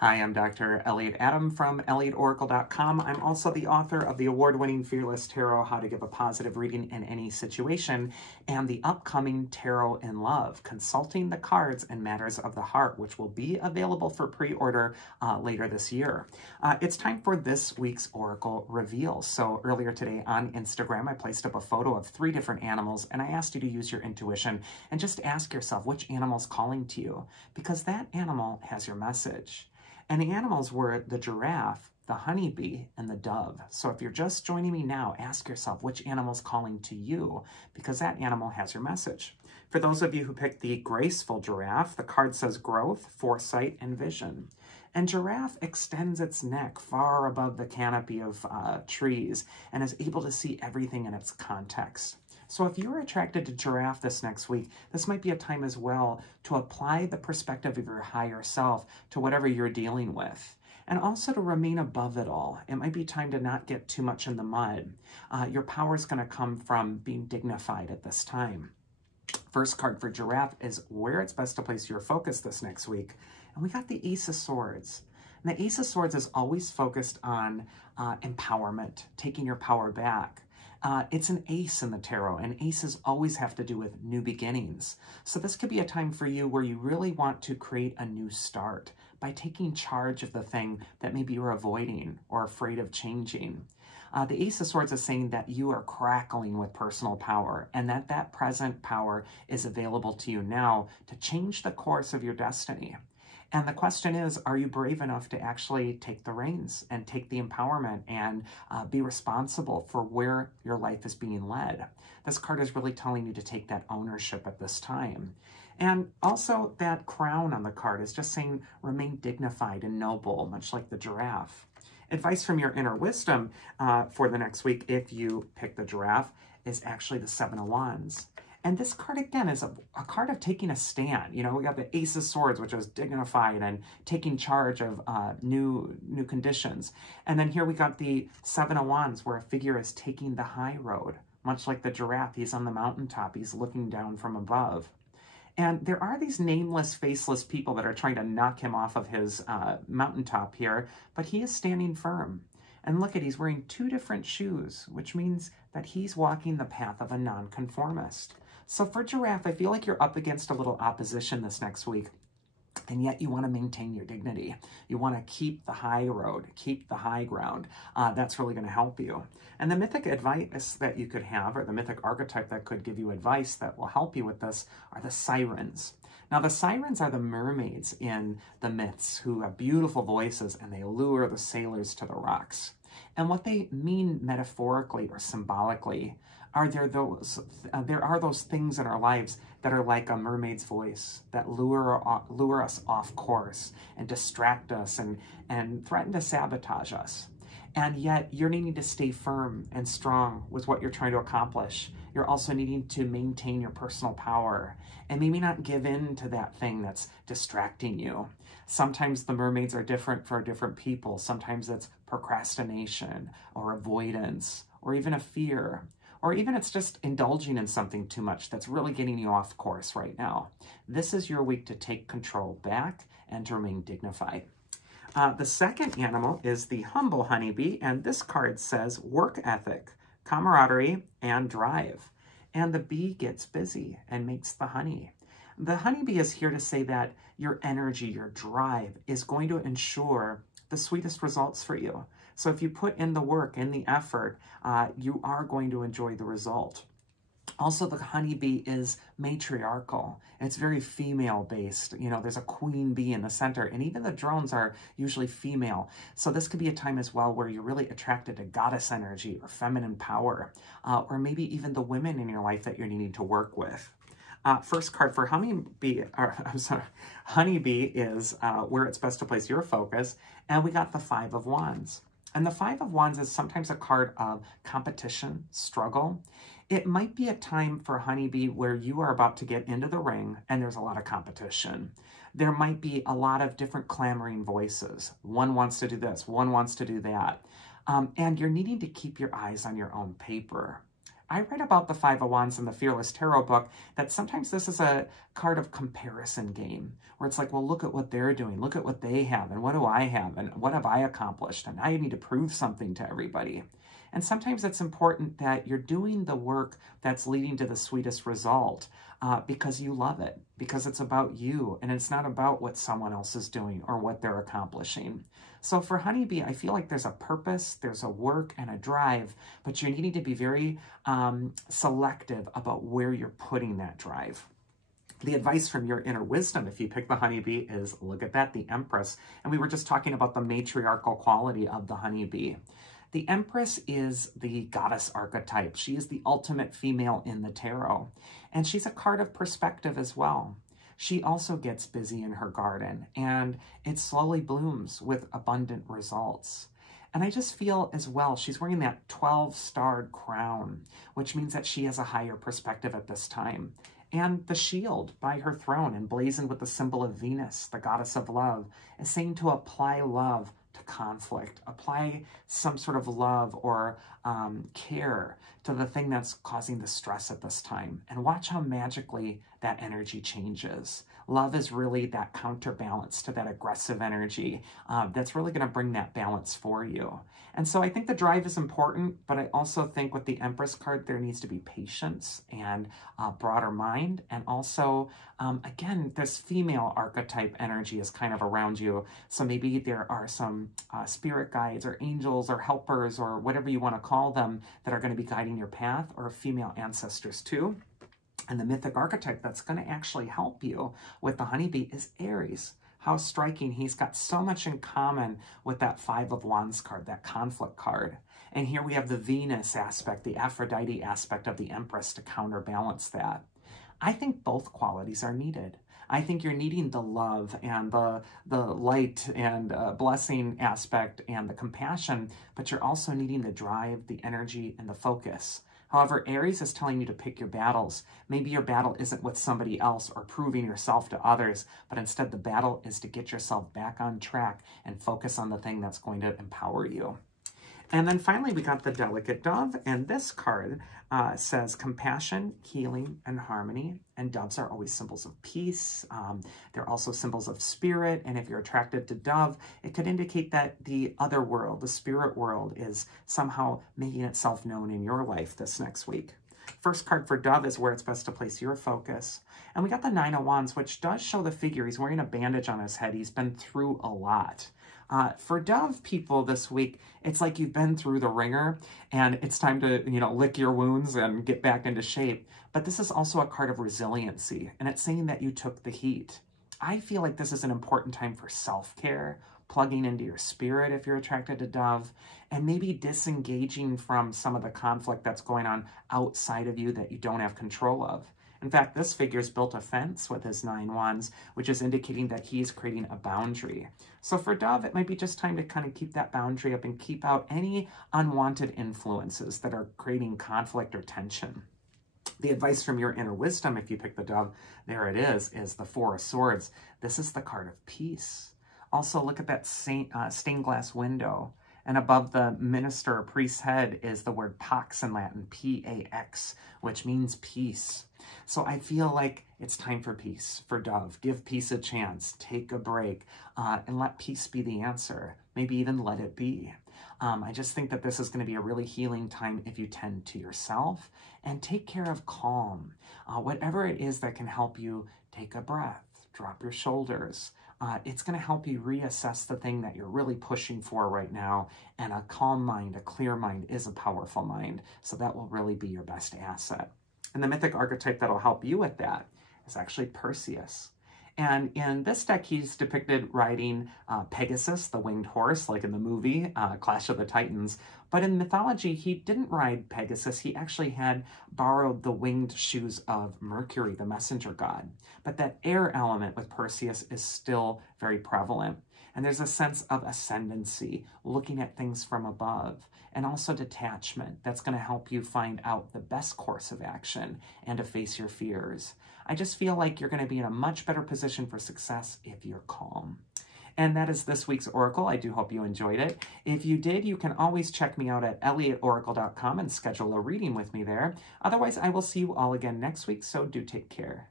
Hi, I'm Dr. Elliot Adam from ElliotOracle.com. I'm also the author of the award-winning Fearless Tarot, How to Give a Positive Reading in Any Situation, and the upcoming Tarot in Love, Consulting the Cards in Matters of the Heart, which will be available for pre-order later this year. It's time for this week's Oracle Reveal. So earlier today on Instagram, I placed up a photo of 3 different animals, and I asked you to use your intuition and just ask yourself which animal's calling to you, because that animal has your message. And the animals were the giraffe, the honeybee, and the dove. So if you're just joining me now, ask yourself which animal's calling to you, because that animal has your message. For those of you who picked the graceful giraffe, the card says growth, foresight, and vision. And giraffe extends its neck far above the canopy of trees and is able to see everything in its context. So if you're attracted to giraffe this next week, this might be a time as well to apply the perspective of your higher self to whatever you're dealing with. And also to remain above it all. It might be time to not get too much in the mud. Your power is going to come from being dignified at this time. First card for giraffe is where it's best to place your focus this next week. And we got the Ace of Swords. And the Ace of Swords is always focused on empowerment, taking your power back. It's an ace in the tarot, and aces always have to do with new beginnings. So this could be a time for you where you really want to create a new start by taking charge of the thing that maybe you're avoiding or afraid of changing. The Ace of Swords is saying that you are crackling with personal power, and that present power is available to you now to change the course of your destiny. And the question is, are you brave enough to actually take the reins and take the empowerment and be responsible for where your life is being led? This card is really telling you to take that ownership at this time. And also that crown on the card is just saying remain dignified and noble, much like the giraffe. Advice from your inner wisdom for the next week, if you pick the giraffe, is actually the 7 of Wands. And this card, again, is a card of taking a stand. You know, we got the Ace of Swords, which is dignified and taking charge of new conditions. And then here we got the 7 of Wands, where a figure is taking the high road. Much like the giraffe, he's on the mountaintop. He's looking down from above. And there are these nameless, faceless people that are trying to knock him off of his mountaintop here, but he is standing firm. And look at, he's wearing 2 different shoes, which means that he's walking the path of a nonconformist. So for giraffe, I feel like you're up against a little opposition this next week, and yet you want to maintain your dignity. You want to keep the high road, keep the high ground. That's really going to help you. And the mythic advice that you could have, or the mythic archetype that could give you advice that will help you with this, are the sirens. Now, the sirens are the mermaids in the myths who have beautiful voices, and they lure the sailors to the rocks. And what they mean metaphorically or symbolically are there are those things in our lives that are like a mermaid's voice that lure us off course and distract us and threaten to sabotage us. And yet you're needing to stay firm and strong with what you're trying to accomplish. You're also needing to maintain your personal power and maybe not give in to that thing that's distracting you. Sometimes the mermaids are different for different people. Sometimes it's procrastination or avoidance or even a fear. Or even it's just indulging in something too much that's really getting you off course right now. This is your week to take control back and to remain dignified. The second animal is the humble honeybee, and this card says work ethic, camaraderie, and drive. And the bee gets busy and makes the honey. The honeybee is here to say that your energy, your drive is going to ensure the sweetest results for you. So if you put in the work, in the effort, you are going to enjoy the result. Also, the honeybee is matriarchal. It's very female-based. You know, there's a queen bee in the center, and even the drones are usually female. So this could be a time as well where you're really attracted to goddess energy or feminine power, or maybe even the women in your life that you're needing to work with. First card for honeybee is where it's best to place your focus, and we got the 5 of Wands. And the 5 of Wands is sometimes a card of competition, struggle. It might be a time for honeybee where you are about to get into the ring and there's a lot of competition. There might be a lot of different clamoring voices. One wants to do this, one wants to do that. And you're needing to keep your eyes on your own paper. I write about the Five of Wands in the Fearless Tarot book that sometimes this is a card of comparison game where it's like, well, look at what they're doing. Look at what they have. And what do I have? And what have I accomplished? And I need to prove something to everybody. And sometimes it's important that you're doing the work that's leading to the sweetest result because you love it, because it's about you and it's not about what someone else is doing or what they're accomplishing. So for Honeybee, I feel like there's a purpose, there's a work and a drive, but you're needing to be very selective about where you're putting that drive. The advice from your inner wisdom, if you pick the honeybee, is look at that, the Empress. And we were just talking about the matriarchal quality of the honeybee. The Empress is the goddess archetype. She is the ultimate female in the tarot. And she's a card of perspective as well. She also gets busy in her garden, and it slowly blooms with abundant results. And I just feel as well, she's wearing that 12-starred crown, which means that she has a higher perspective at this time. And the shield by her throne, emblazoned with the symbol of Venus, the goddess of love, is saying to apply love to conflict, apply some sort of love or care to the thing that's causing the stress at this time. And watch how magically that energy changes. Love is really that counterbalance to that aggressive energy that's really going to bring that balance for you. And so I think the drive is important, but I also think with the Empress card, there needs to be patience and a broader mind. And also, again, this female archetype energy is kind of around you. So maybe there are some spirit guides or angels or helpers or whatever you want to call them that are going to be guiding your path, or female ancestors too. And the mythic archetype that's going to actually help you with the honeybee is Aries. How striking. He's got so much in common with that Five of Wands card, that conflict card. And here we have the Venus aspect, the Aphrodite aspect of the Empress to counterbalance that. I think both qualities are needed. I think you're needing the love and the light and blessing aspect and the compassion, but you're also needing the drive, the energy, and the focus. However, Aries is telling you to pick your battles. Maybe your battle isn't with somebody else or proving yourself to others, but instead the battle is to get yourself back on track and focus on the thing that's going to empower you. And then finally, we got the Delicate Dove, and this card says compassion, healing, and harmony. And doves are always symbols of peace. They're also symbols of spirit. And if you're attracted to dove, it could indicate that the other world, the spirit world, is somehow making itself known in your life this next week. First card for dove is where it's best to place your focus. And we got the Nine of Wands, which does show the figure. He's wearing a bandage on his head. He's been through a lot. For dove people this week, it's like you've been through the ringer and it's time to, lick your wounds and get back into shape. But this is also a card of resiliency, and it's saying that you took the heat. I feel like this is an important time for self-care, plugging into your spirit if you're attracted to dove, and maybe disengaging from some of the conflict that's going on outside of you that you don't have control of. In fact, this figure's built a fence with his 9 wands, which is indicating that he's creating a boundary. So for dove, it might be just time to kind of keep that boundary up and keep out any unwanted influences that are creating conflict or tension. The advice from your inner wisdom, if you pick the dove, there it is the Four of Swords. This is the card of peace. Also, look at that stained glass window. And above the minister or priest's head is the word pax in Latin, P-A-X, which means peace. So I feel like it's time for peace, for dove. Give peace a chance, take a break, and let peace be the answer. Maybe even let it be. I just think that this is going to be a really healing time if you tend to yourself and take care of calm. Whatever it is that can help you, take a breath, drop your shoulders. It's going to help you reassess the thing that you're really pushing for right now. And a calm mind, a clear mind is a powerful mind. So that will really be your best asset. And the mythic archetype that'll help you with that is actually Perseus. And in this deck, he's depicted riding Pegasus, the winged horse, like in the movie Clash of the Titans. But in mythology, he didn't ride Pegasus. He actually had borrowed the winged shoes of Mercury, the messenger god. But that air element with Perseus is still very prevalent. And there's a sense of ascendancy, looking at things from above, and also detachment. That's going to help you find out the best course of action and to face your fears. I just feel like you're going to be in a much better position for success if you're calm. And that is this week's Oracle. I do hope you enjoyed it. If you did, you can always check me out at elliotoracle.com and schedule a reading with me there. Otherwise, I will see you all again next week, so do take care.